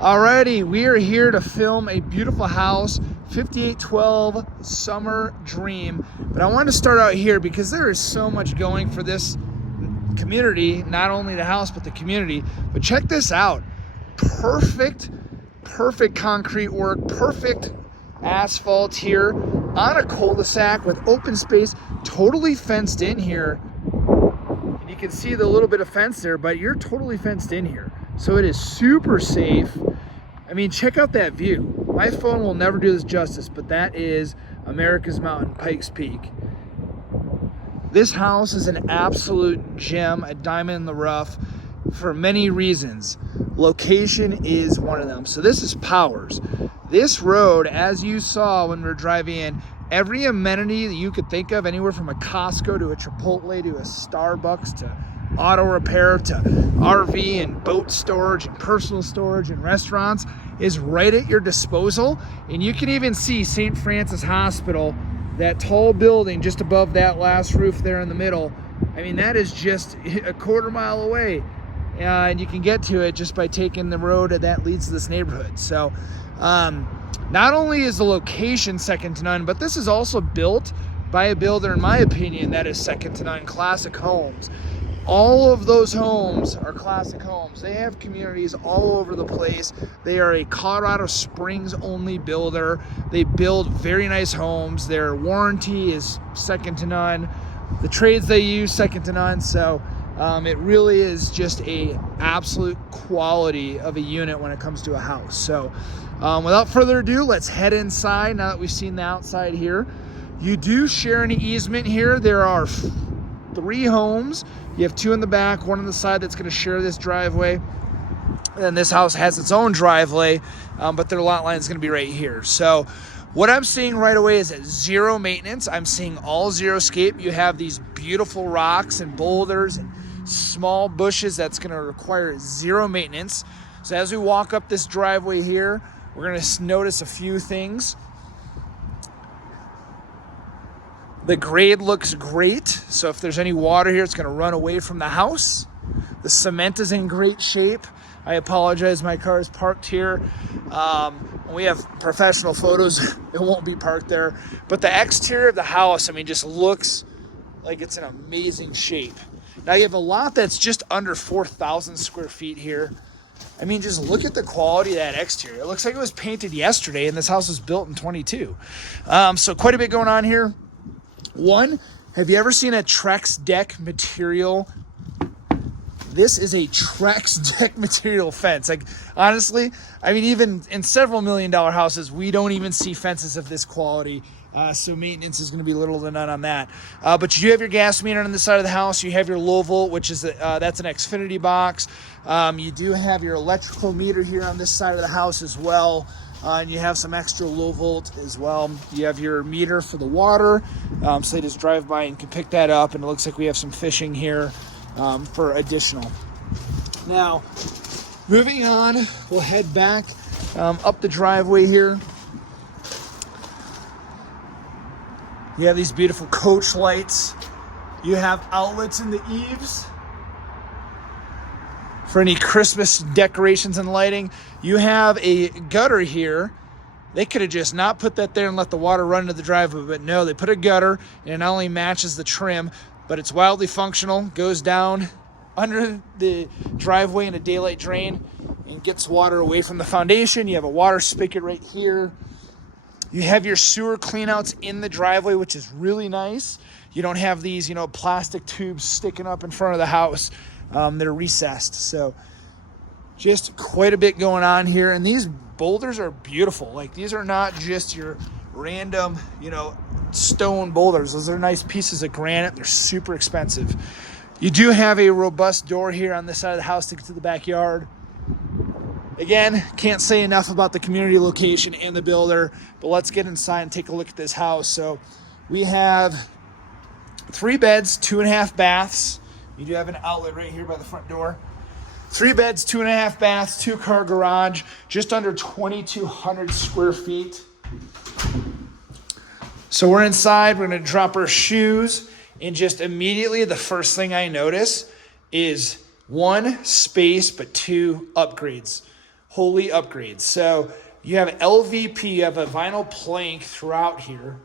Alrighty, we are here to film a beautiful house, 5812 Summer Dream. But I wanted to start out here because there is so much going for this community, not only the house, but the community. But check this out. Perfect concrete work, perfect asphalt here on a cul-de-sac with open space, totally fenced in here. And you can see the little bit of fence there, but you're totally fenced in here. So it is super safe. I mean, check out that view. My phone will never do this justice, but that is America's Mountain, Pikes Peak. This house is an absolute gem, a diamond in the rough for many reasons. Location is one of them. So this is Powers. This road, as you saw when we were driving in, every amenity that you could think of, anywhere from a Costco to a Chipotle to a Starbucks to auto repair to RV and boat storage and personal storage and restaurants, is right at your disposal. And you can even see St. Francis Hospital, that tall building just above that last roof there in the middle. I mean, that is just a quarter-mile away, and you can get to it just by taking the road that leads to this neighborhood. So not only is the location second to none, but this is also built by a builder, in my opinion, that is second to none. Classic Homes. All of those homes are Classic Homes. They have communities all over the place. They are a Colorado Springs only builder. They build very nice homes. Their warranty is second to none. The trades they use, second to none. So it really is just a absolute quality of a unit when it comes to a house. So without further ado, let's head inside now that we've seen the outside here. You do share an easement here. There are 3 homes. You have 2 in the back, 1 on the side that's going to share this driveway. And this house has its own driveway, but their lot line is going to be right here. So what I'm seeing right away is at zero maintenance. I'm seeing all xeriscape. You have these beautiful rocks and boulders and small bushes that's going to require zero maintenance. So as we walk up this driveway here, we're going to notice a few things. The grade looks great, so if there's any water here, it's going to run away from the house. The cement is in great shape. I apologize, my car is parked here. When we have professional photos, it won't be parked there. But the exterior of the house, I mean, just looks like it's in amazing shape. Now you have a lot that's just under 4,000 square feet here. I mean, just look at the quality of that exterior. It looks like it was painted yesterday, and this house was built in 22. So quite a bit going on here. One, have you ever seen a Trex deck material? This is a Trex deck material fence. Like, honestly, I mean, even in several $1 million houses, we don't even see fences of this quality. So maintenance is going to be little to none on that. But you do have your gas meter on the side of the house. You have your low volt, which is that's an Xfinity box. You do have your electrical meter here on this side of the house as well. And you have some extra low volt as well. You have your meter for the water. So they just drive by and can pick that up. And it looks like we have some fishing here for additional. Now, moving on, we'll head back up the driveway here. You have these beautiful coach lights. You have outlets in the eaves for any Christmas decorations and lighting. You have a gutter here. They could have just not put that there and let the water run into the driveway, but no, they put a gutter, and it not only matches the trim, but it's wildly functional, goes down under the driveway in a daylight drain and gets water away from the foundation. You have a water spigot right here. You have your sewer cleanouts in the driveway, which is really nice. You don't have these, plastic tubes sticking up in front of the house. They're recessed. So just quite a bit going on here. And these boulders are beautiful. Like, these are not just your random, stone boulders. Those are nice pieces of granite. They're super expensive. You do have a robust door here on this side of the house to get to the backyard. Again, can't say enough about the community location and the builder, but let's get inside and take a look at this house. So we have 3 beds, 2.5 baths. You do have an outlet right here by the front door. 3 beds, 2.5 baths, 2-car garage, just under 2,200 square feet. So we're inside, we're gonna drop our shoes, and just immediately the first thing I notice is 1, space, but 2, upgrades. Holy upgrades. So you have LVP, you have a vinyl plank throughout here.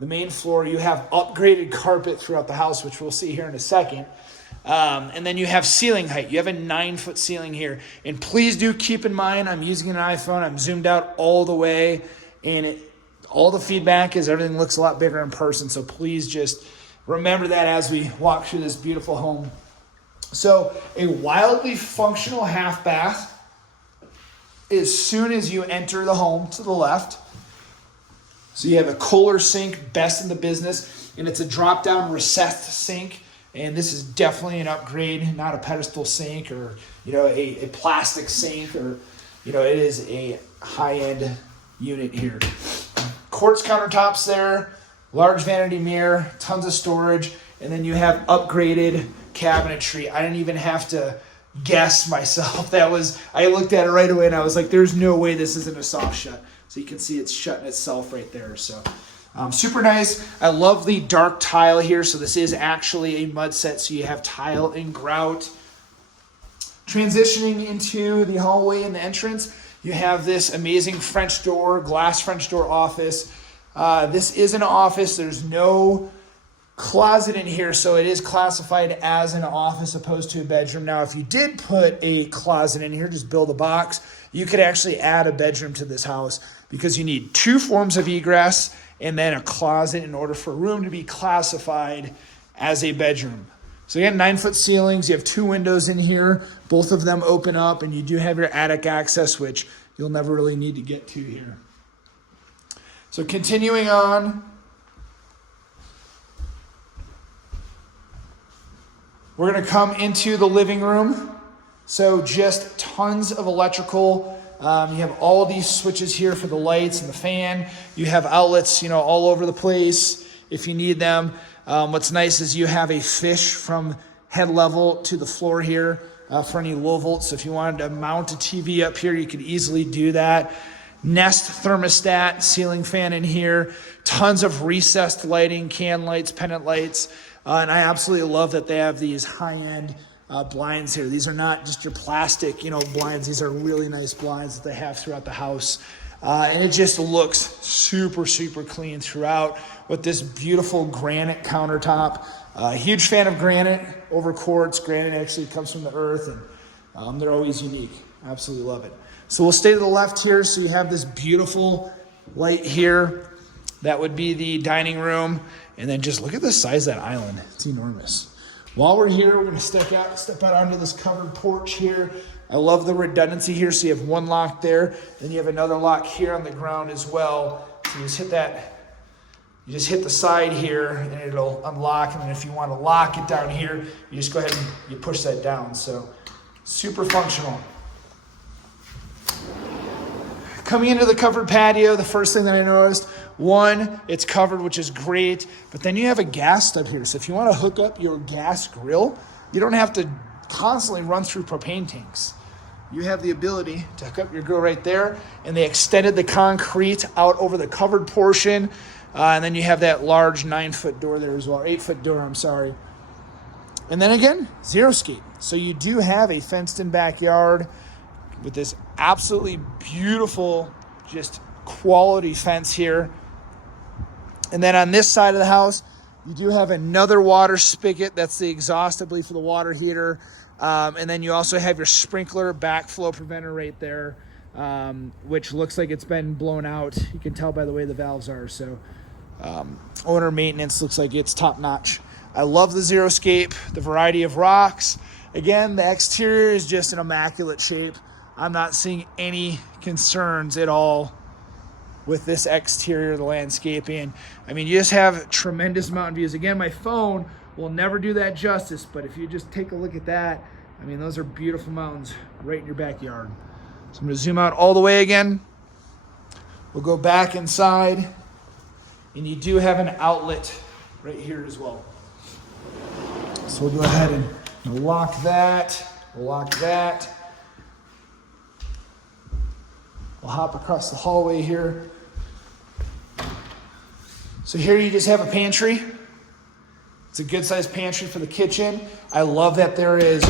The main floor, you have upgraded carpet throughout the house, which we'll see here in a second. And then you have ceiling height. You have a 9-foot ceiling here. And please do keep in mind, I'm using an iPhone. I'm zoomed out all the way. And all the feedback is everything looks a lot bigger in person. So please just remember that as we walk through this beautiful home. So a wildly functional half bath as soon as you enter the home to the left. So you have a Kohler sink, best in the business. And it's a drop-down recessed sink. And this is definitely an upgrade, not a pedestal sink or, a plastic sink or, it is a high-end unit here. Quartz countertops there, large vanity mirror, tons of storage, and then you have upgraded cabinetry. I didn't even have to guess myself. I looked at it right away and I was like, there's no way this isn't a soft shut. So you can see it's shutting itself right there. So super nice. I love the dark tile here. So this is actually a mud set. So you have tile and grout. Transitioning into the hallway and the entrance, you have this amazing French door, glass French door office. This is an office. There's no closet in here, so it is classified as an office opposed to a bedroom. Now, if you did put a closet in here, just build a box, you could actually add a bedroom to this house because you need 2 forms of egress and then a closet in order for a room to be classified as a bedroom. So again, 9-foot ceilings, you have 2 windows in here, both of them open up, and you do have your attic access, which you'll never really need to get to here. So continuing on, we're going to come into the living room. So just tons of electrical. You have all of these switches here for the lights and the fan. You have outlets, all over the place if you need them. What's nice is you have a fish from head level to the floor here for any low volts. So if you wanted to mount a TV up here, you could easily do that. Nest thermostat, ceiling fan in here. Tons of recessed lighting, can lights, pendant lights. And I absolutely love that they have these high-end blinds here. These are not just your plastic, blinds. These are really nice blinds that they have throughout the house. And it just looks super, super clean throughout with this beautiful granite countertop. Huge fan of granite over quartz. Granite actually comes from the earth, and they're always unique. Absolutely love it. So we'll stay to the left here. So you have this beautiful light here. That would be the dining room. And then just look at the size of that island. It's enormous. While we're here, we're going to step out onto this covered porch here. I love the redundancy here. So you have one lock there, then you have another lock here on the ground as well. So you just hit that. You just hit the side here, and it'll unlock. And then if you want to lock it down here, you just go ahead and you push that down. So super functional. Coming into the covered patio, the first thing that I noticed, one, it's covered, which is great, but then you have a gas stub here. So if you want to hook up your gas grill, you don't have to constantly run through propane tanks. You have the ability to hook up your grill right there, and they extended the concrete out over the covered portion, and then you have that large 9-foot door there as well, 8-foot door, I'm sorry. And then again, xeriscape. So you do have a fenced-in backyard with this absolutely beautiful, just quality fence here. And then on this side of the house, you do have another water spigot. That's the exhaust, I believe, for the water heater. And then you also have your sprinkler backflow preventer right there, which looks like it's been blown out. You can tell by the way the valves are. So owner maintenance looks like it's top notch. I love the xeriscape, the variety of rocks. Again, the exterior is just an immaculate shape. I'm not seeing any concerns at all with this exterior, the landscaping. I mean, you just have tremendous mountain views. Again, my phone will never do that justice, but if you just take a look at that, I mean, those are beautiful mountains right in your backyard. So I'm gonna zoom out all the way again. We'll go back inside, and you do have an outlet right here as well. So we'll go ahead and lock that, lock that. We'll hop across the hallway here. So here you just have a pantry. It's a good sized pantry for the kitchen. I love that there is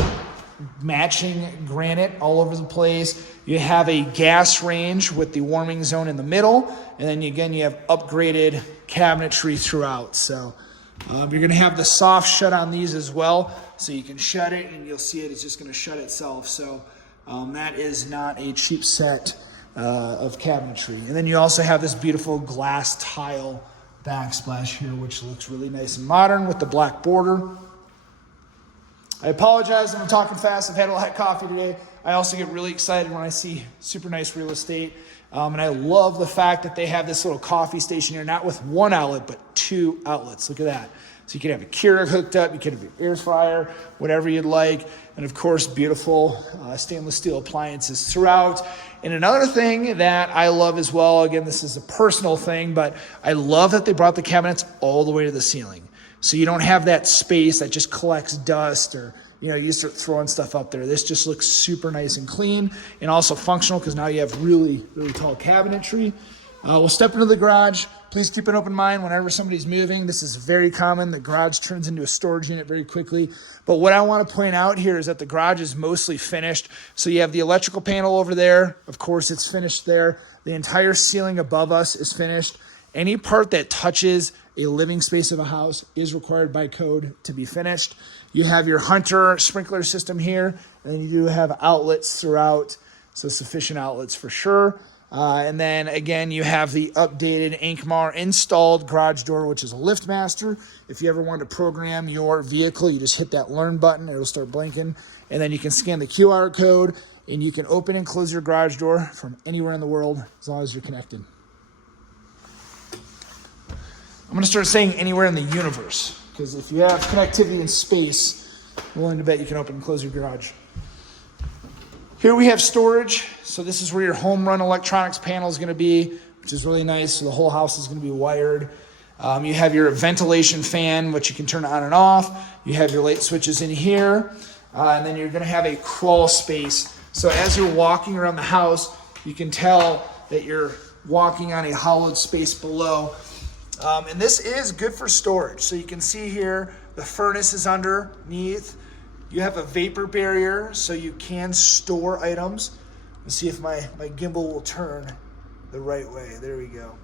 matching granite all over the place. You have a gas range with the warming zone in the middle. And then again, you have upgraded cabinetry throughout. So you're going to have the soft shut on these as well. So you can shut it and you'll see it's just going to shut itself. So that is not a cheap set of cabinetry. And then you also have this beautiful glass tile backsplash here, which looks really nice and modern with the black border. I apologize if I'm talking fast. I've had a lot of coffee today. I also get really excited when I see super nice real estate. And I love the fact that they have this little coffee station here, not with one outlet, but 2 outlets. Look at that. So you can have a Keurig hooked up, you can have your air fryer, whatever you'd like. And of course, beautiful stainless steel appliances throughout. And another thing that I love as well, again, this is a personal thing, but I love that they brought the cabinets all the way to the ceiling. So you don't have that space that just collects dust or, you start throwing stuff up there. This just looks super nice and clean and also functional because now you have really, really tall cabinetry. We'll step into the garage. Please keep an open mind whenever somebody's moving. This is very common. The garage turns into a storage unit very quickly. But what I want to point out here is that the garage is mostly finished. So you have the electrical panel over there. Of course, it's finished there. The entire ceiling above us is finished. Any part that touches a living space of a house is required by code to be finished. You have your Hunter sprinkler system here, and then you do have outlets throughout, so sufficient outlets for sure. And then again, you have the updated Ankmar installed garage door, which is a LiftMaster. If you ever want to program your vehicle, you just hit that learn button, it'll start blinking, and then you can scan the QR code, and you can open and close your garage door from anywhere in the world as long as you're connected. I'm going to start saying anywhere in the universe, because if you have connectivity in space, I'm willing to bet you can open and close your garage. Here we have storage. So this is where your home run electronics panel is going to be, which is really nice. So the whole house is going to be wired. You have your ventilation fan, which you can turn on and off. You have your light switches in here. And then you're going to have a crawl space. So as you're walking around the house, you can tell that you're walking on a hollowed space below. And this is good for storage. So you can see here, the furnace is underneath. You have a vapor barrier, so you can store items. Let's see if my gimbal will turn the right way. There we go.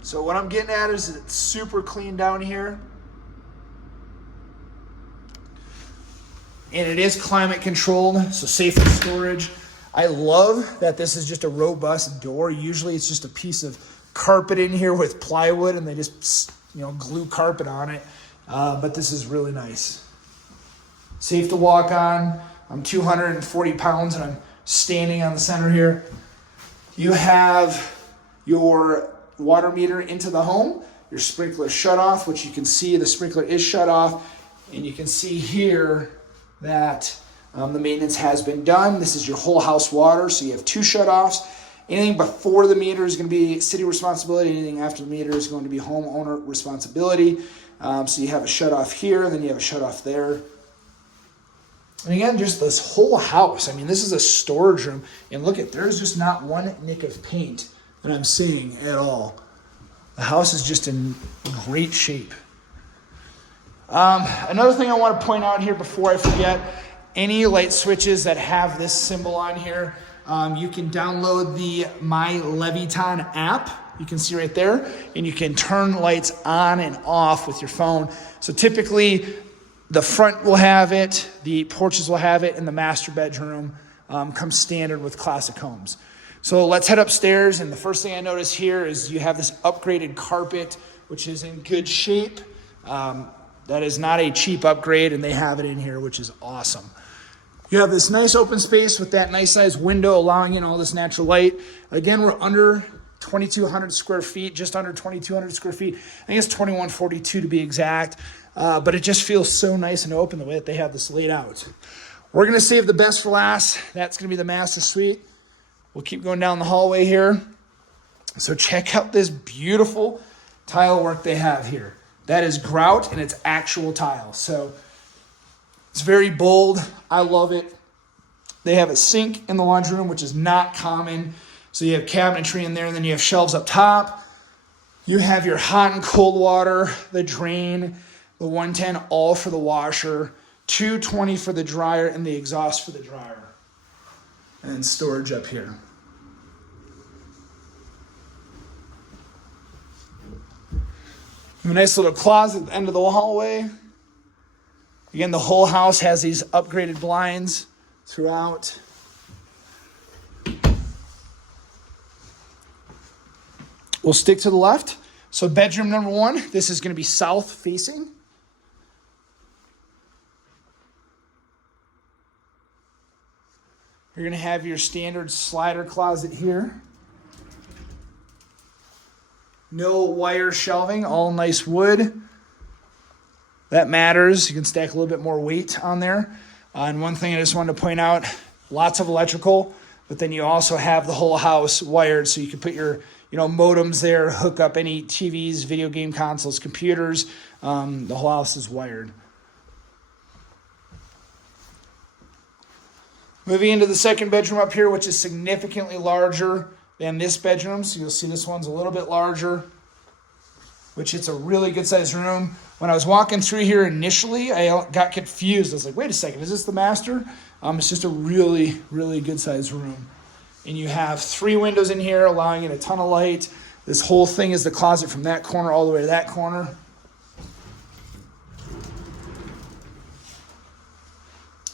So what I'm getting at is it's super clean down here. And it is climate controlled, so safe for storage. I love that this is just a robust door. Usually it's just a piece of carpet in here with plywood and they just glue carpet on it. But this is really nice. Safe to walk on. I'm 240 pounds and I'm standing on the center here. You have your water meter into the home, your sprinkler shut off, which you can see the sprinkler is shut off. And you can see here that the maintenance has been done. This is your whole house water, so you have 2 shutoffs. Anything before the meter is going to be city responsibility. Anything after the meter is going to be homeowner responsibility. So you have a shutoff here, and then you have a shutoff there. And again, just this whole house. I mean, this is a storage room. And look there's just not one nick of paint that I'm seeing at all. The house is just in great shape. Another thing I want to point out here before I forget, any light switches that have this symbol on here, you can download the My Leviton app. You can see right there, and you can turn lights on and off with your phone. So typically, the front will have it, the porches will have it, and the master bedroom comes standard with classic homes. So let's head upstairs, and the first thing I notice here is you have this upgraded carpet, which is in good shape. That is not a cheap upgrade, and they have it in here, which is awesome. You have this nice open space with that nice sized window allowing in all this natural light. Again, we're under 2,200 square feet, just under 2,200 square feet. I think it's 2,142 to be exact, but it just feels so nice and open the way that they have this laid out. We're going to save the best for last. That's going to be the master suite. We'll keep going down the hallway here. So check out this beautiful tile work they have here. That is grout and it's actual tile. So it's very bold. I love it. They have a sink in the laundry room, which is not common. So you have cabinetry in there, and then you have shelves up top. You have your hot and cold water, the drain. the 110 all for the washer, 220 for the dryer, and the exhaust for the dryer. And storage up here. A nice little closet at the end of the hallway. Again, the whole house has these upgraded blinds throughout. We'll stick to the left. So bedroom number 1, this is going to be south facing. You're going to have your standard slider closet here. No wire shelving, all nice wood. That matters. You can stack a little bit more weight on there. And one thing I just wanted to point out, lots of electrical, but then you also have the whole house wired, so you can put your modems there, hook up any TVs, video game consoles, computers. The whole house is wired. Moving into the second bedroom up here, which is significantly larger than this bedroom. So you'll see this one's a little bit larger, which it's a really good sized room. When I was walking through here initially, I got confused. I was like, wait a second, is this the master? It's just a really, really good sized room. And you have 3 windows in here, allowing in a ton of light. This whole thing is the closet from that corner all the way to that corner.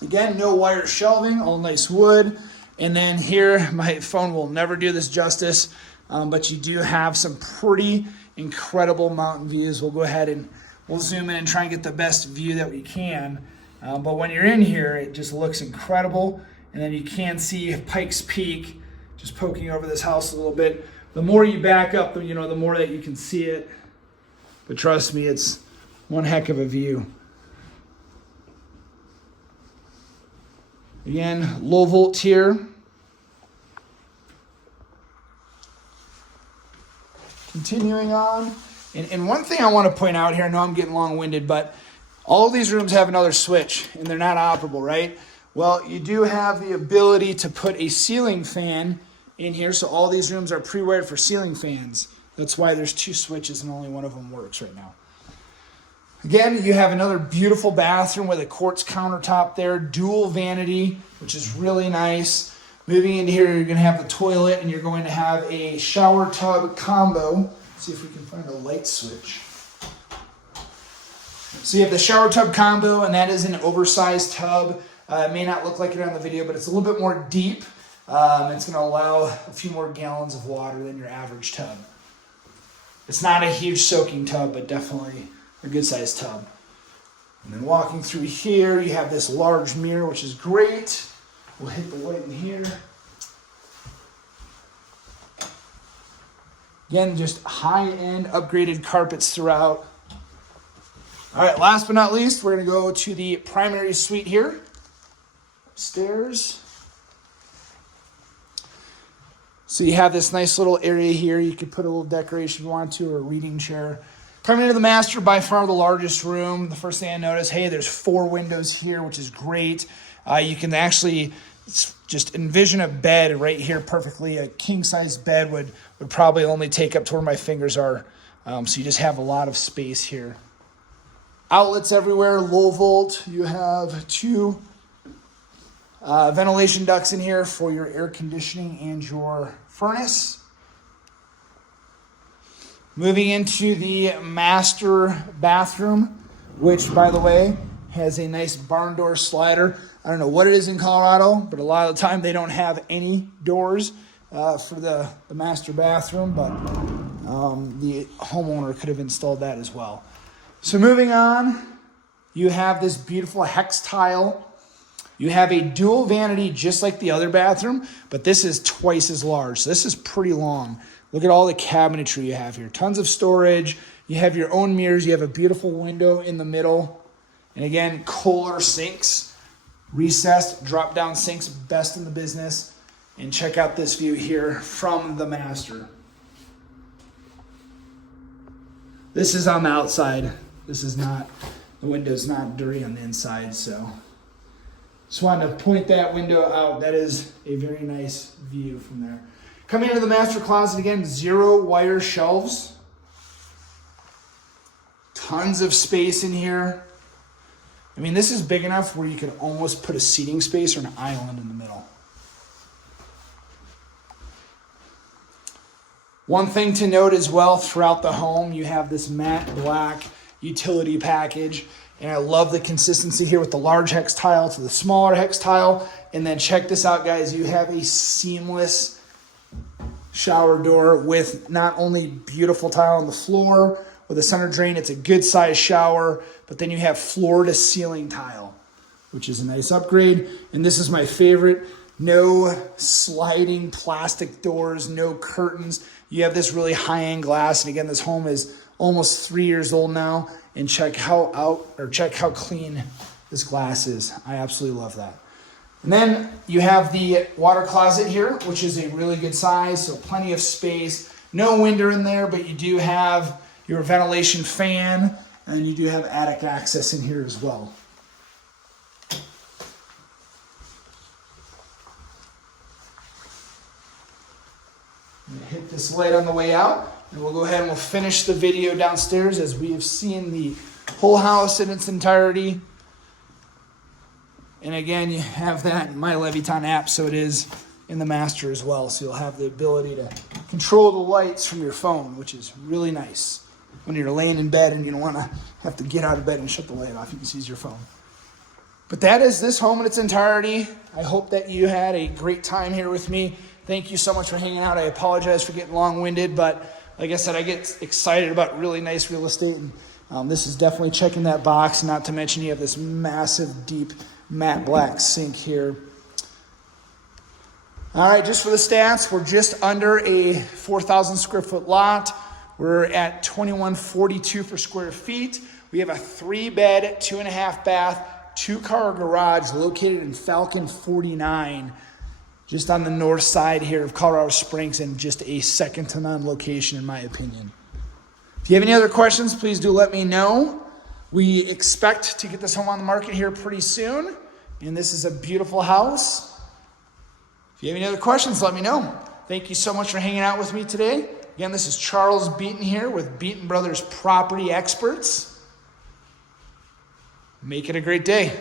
Again, no wire shelving, all nice wood. And then here, my phone will never do this justice, but you do have some pretty incredible mountain views. We'll go ahead and we'll zoom in and try and get the best view that we can. But when you're in here, it just looks incredible. And then you can see Pikes Peak just poking over this house a little bit. The more you back up, the more that you can see it. But trust me, it's one heck of a view. Again, low volt here. Continuing on. And one thing I want to point out here, I know I'm getting long-winded, but all of these rooms have another switch, and they're not operable, right? Well, you do have the ability to put a ceiling fan in here, so all these rooms are pre-wired for ceiling fans. That's why there's 2 switches and only one of them works right now. Again, you have another beautiful bathroom with a quartz countertop there, dual vanity, which is really nice. Moving into here, you're going to have the toilet, and you're going to have a shower tub combo. Let's see if we can find a light switch. So you have the shower tub combo, and that is an oversized tub. It may not look like it on the video, but it's a little bit more deep. It's going to allow a few more gallons of water than your average tub. It's not a huge soaking tub, but definitely a good sized tub. And then walking through here, you have this large mirror, which is great. We'll hit the light in here. Again, just high-end upgraded carpets throughout. All right, last but not least, we're going to go to the primary suite here. Upstairs. So you have this nice little area here. You could put a little decoration if you want to, or a reading chair. Coming into the master, by far the largest room. The first thing I noticed, hey, there's 4 windows here, which is great. You can actually just envision a bed right here perfectly. A king-size bed would probably only take up to where my fingers are. So you just have a lot of space here. Outlets everywhere, low volt. You have 2 ventilation ducts in here for your air conditioning and your furnace. Moving into the master bathroom, which, by the way, has a nice barn door slider. I don't know what it is in Colorado, but a lot of the time they don't have any doors for the master bathroom, but the homeowner could have installed that as well. So moving on, you have this beautiful hex tile. You have a dual vanity just like the other bathroom, but this is twice as large. So this is pretty long. Look at all the cabinetry you have here. Tons of storage. You have your own mirrors. You have a beautiful window in the middle. And again, Kohler sinks. Recessed drop-down sinks, best in the business. And check out this view here from the master. This is on the outside. This is not, the window's not dirty on the inside, so. Just wanted to point that window out. That is a very nice view from there. Coming into the master closet again, 0 wire shelves. Tons of space in here. I mean, this is big enough where you can almost put a seating space or an island in the middle. One thing to note as well, throughout the home, you have this matte black utility package. And I love the consistency here with the large hex tile to the smaller hex tile. And then check this out, guys. You have a seamless shower door with not only beautiful tile on the floor with a center drain, it's a good size shower, but then you have floor to ceiling tile, which is a nice upgrade. And this is my favorite. No sliding plastic doors, no curtains. You have this really high-end glass. And again, this home is almost 3 years old now. And check how clean this glass is. I absolutely love that. And then you have the water closet here, which is a really good size, so plenty of space. No window in there, but you do have your ventilation fan, and you do have attic access in here as well. I'm gonna hit this light on the way out, and we'll go ahead and we'll finish the video downstairs as we have seen the whole house in its entirety. And again, you have that My Leviton app, so it is in the master as well. So you'll have the ability to control the lights from your phone, which is really nice. When you're laying in bed and you don't want to have to get out of bed and shut the light off, you can just use your phone. But that is this home in its entirety. I hope that you had a great time here with me. Thank you so much for hanging out. I apologize for getting long-winded, but like I said, I get excited about really nice real estate. And this is definitely checking that box, not to mention you have this massive, deep, matte black sink here. All right, just for the stats, we're just under a 4,000 square foot lot. We're at 2142 per square feet. We have a 3-bed, 2.5 bath, 2-car garage located in Falcon 49, just on the north side here of Colorado Springs, and just a second to none location in my opinion. If you have any other questions, please do let me know. We expect to get this home on the market here pretty soon, and this is a beautiful house. If you have any other questions, let me know. Thank you so much for hanging out with me today. Again, this is Charles Beaton here with Beaton Brothers Property Experts. Make it a great day.